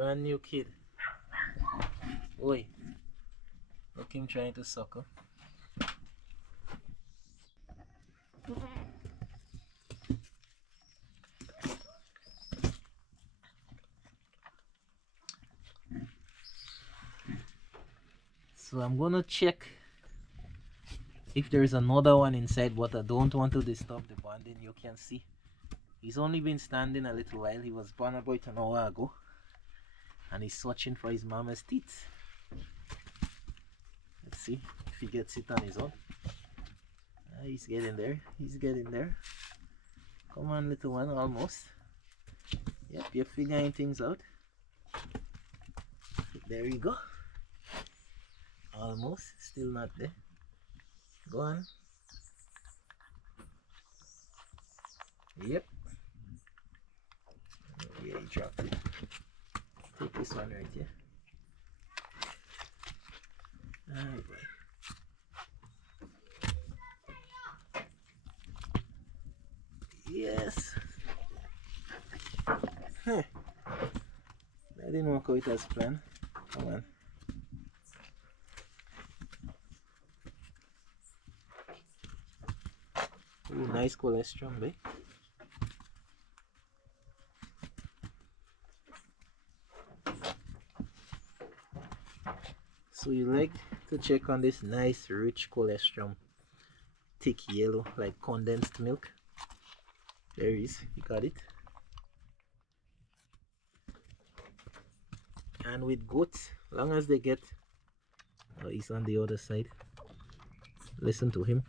Brand new kid. Oi. Look him trying to suckle. So I'm gonna check if there is another one inside, but I don't want to disturb the bonding. You can see he's only been standing a little while. He was born about an hour ago and he's searching for his mama's teeth. Let's see if he gets it on his own. He's getting there. He's getting there. Come on, little one, almost. Yep, you're figuring things out. There you go. Almost. Still not there. Go on. Yep. Oh, yeah, he dropped it. Take this one right here. Alright, boy. Yes. Huh. That didn't work out as planned. Come on. Ooh, nice cholesterol, babe. So you like to check on this nice rich cholesterol, thick yellow like condensed milk. There he is, you got it. And with goats, long as they get, oh, he's on the other side. Listen to him.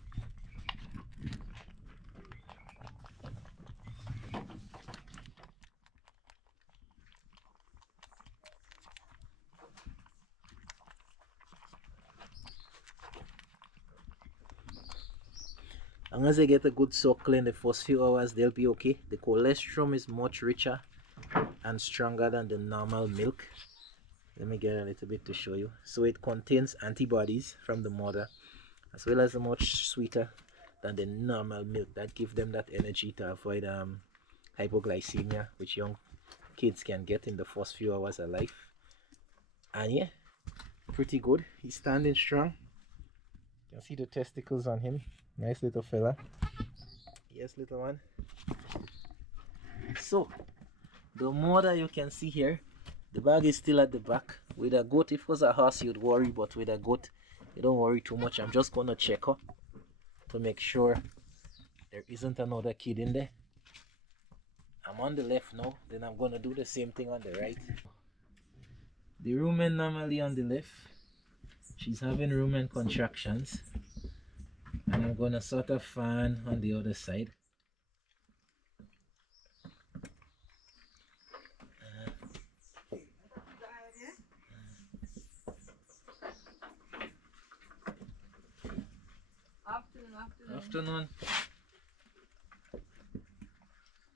Long as they get a good suckle in the first few hours, they'll be okay. The cholesterol is much richer and stronger than the normal milk. Let me get a little bit to show you. So it contains antibodies from the mother, as well as much sweeter than the normal milk. That gives them that energy to avoid hypoglycemia, which young kids can get in the first few hours of life. And yeah, pretty good. He's standing strong. You can see the testicles on him. Nice little fella. Yes, little one. So the mother, you can see here, the bag is still at the back. With a goat, if it was a horse you'd worry, but with a goat you don't worry too much. I'm just gonna check her to make sure there isn't another kid in there. I'm on the left now, then I'm gonna do the same thing on the right. The rumen normally on the left, she's having rumen contractions, and I'm gonna sort of fan on the other side. Afternoon.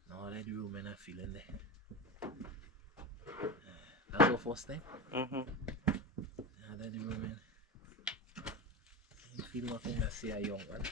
No, that rumen are feeling there. That's our first time? Yeah, that rumen. You feel nothing, I see a young one.